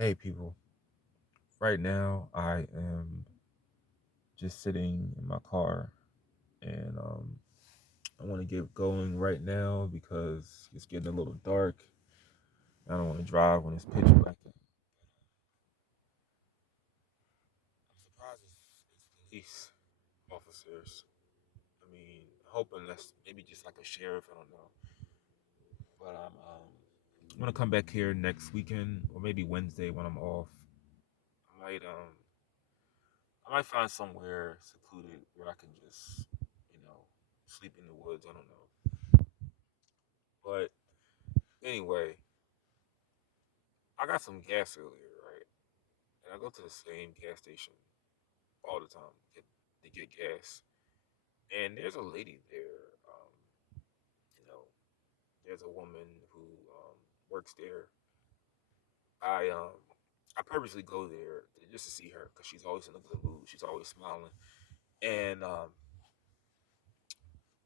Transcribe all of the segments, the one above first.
Hey people, right now I am just sitting in my car and I want to get going right now because it's getting a little dark. I don't want to drive when it's pitch black. I'm surprised it's police officers. I mean, hoping that's maybe just like a sheriff. I don't know, but I'm gonna come back here next weekend or maybe Wednesday when I'm off. I might um I might find somewhere secluded where I can just sleep in the woods. I don't know. But anyway, I got some gas earlier, right? And I go to the same gas station all the time to get gas. And there's a lady there. You know, there's a woman who works there. I um, I purposely go there just to see her because she's always in a good mood. She's always smiling, and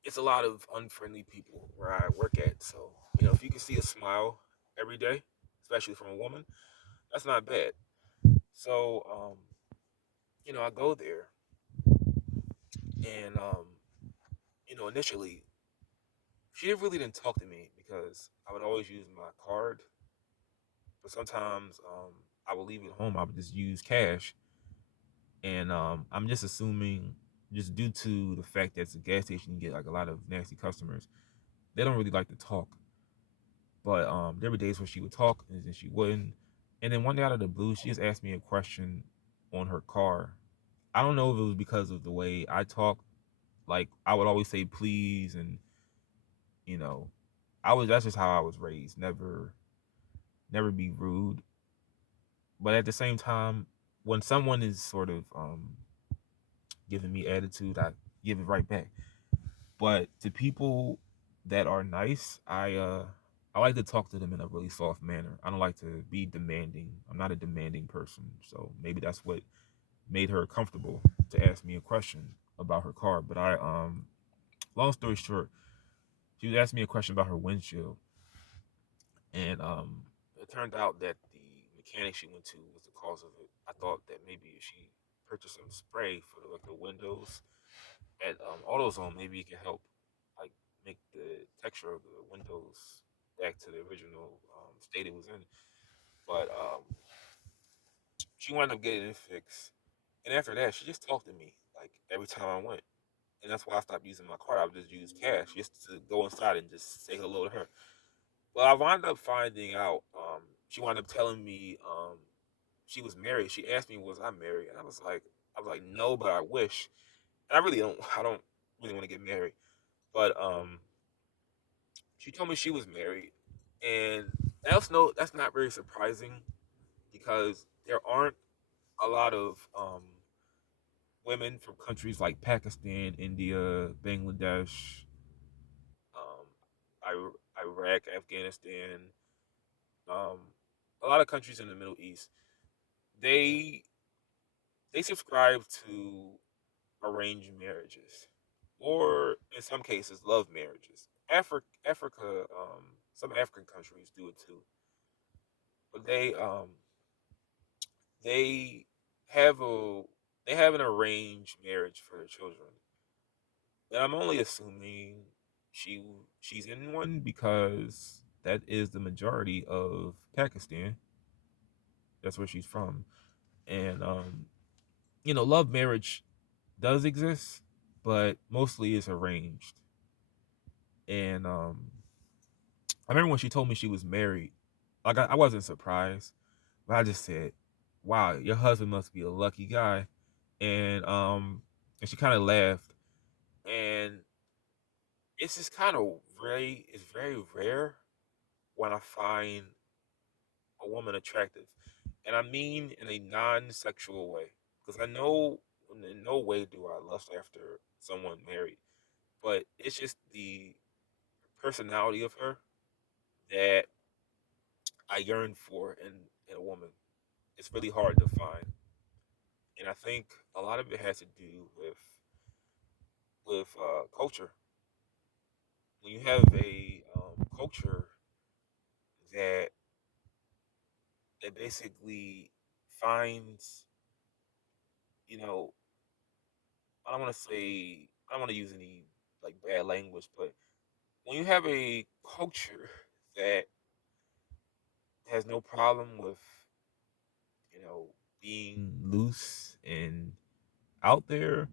it's a lot of unfriendly people where I work at. So if you can see a smile every day, especially from a woman, that's not bad. So I go there and initially she really didn't talk to me because I would always use my card, but sometimes I would leave it home. I would just use cash, and I'm just assuming, just due to the fact that it's a gas station, you get like a lot of nasty customers. They don't really like to talk, but there were days where she would talk and then she wouldn't. And then one day out of the blue, she just asked me a question on her car. I don't know if it was because of the way I talk. Like I would always say please, and you know, that's just how I was raised. Never be rude. But at the same time, when someone is sort of giving me attitude, I give it right back. But to people that are nice, I like to talk to them in a really soft manner. I don't like to be demanding. I'm not a demanding person. So maybe that's what made her comfortable to ask me a question about her car. But long story short, she was asking me a question about her windshield, and it turned out that the mechanic she went to was the cause of it. I thought that maybe if she purchased some spray for the windows at AutoZone, maybe it could help like make the texture of the windows back to the original state it was in. But she wound up getting it fixed, and after that, she just talked to me like every time I went. And that's why I stopped using my card. I would just use cash just to go inside and just say hello to her. Well, I wound up finding out. She wound up telling me she was married. She asked me, "Was I married?" And I was like, "No, but I wish." And I really don't. I don't really want to get married. But she told me she was married, and that's not very surprising because there aren't a lot of women from countries like Pakistan, India, Bangladesh, um, Iraq, Afghanistan, um, a lot of countries in the Middle East. They they subscribe to arranged marriages, or in some cases, love marriages. Africa, some African countries do it too, but they have a they have an arranged marriage for their children. And I'm only assuming she she's in one because that is the majority of Pakistan. That's where she's from, and love marriage does exist, but mostly it's arranged. And I remember when she told me she was married, like I wasn't surprised, but I just said, "Wow, your husband must be a lucky guy." And and she kind of laughed, and it's just kind of it's very rare when I find a woman attractive, and I mean in a non-sexual way, because I know in no way do I lust after someone married, but it's just the personality of her that I yearn for in a woman. It's really hard to find, and I think a lot of it has to do with culture. When you have a culture that that basically finds, you know, I don't want to say, I don't want to use any like bad language, but when you have a culture that has no problem with, you know, being loose and out there,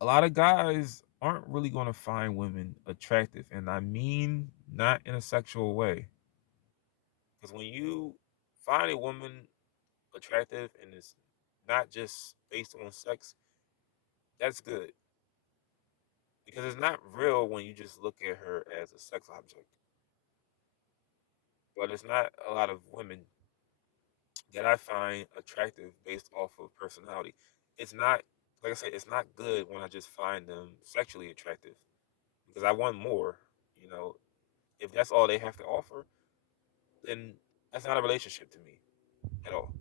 a lot of guys aren't really going to find women attractive. And I mean, not in a sexual way. Because when you find a woman attractive and it's not just based on sex, that's good. Because it's not real when you just look at her as a sex object. But it's not a lot of women that I find attractive based off of personality. It's not, like I said, it's not good when I just find them sexually attractive because I want more. You know, if that's all they have to offer, then that's not a relationship to me at all.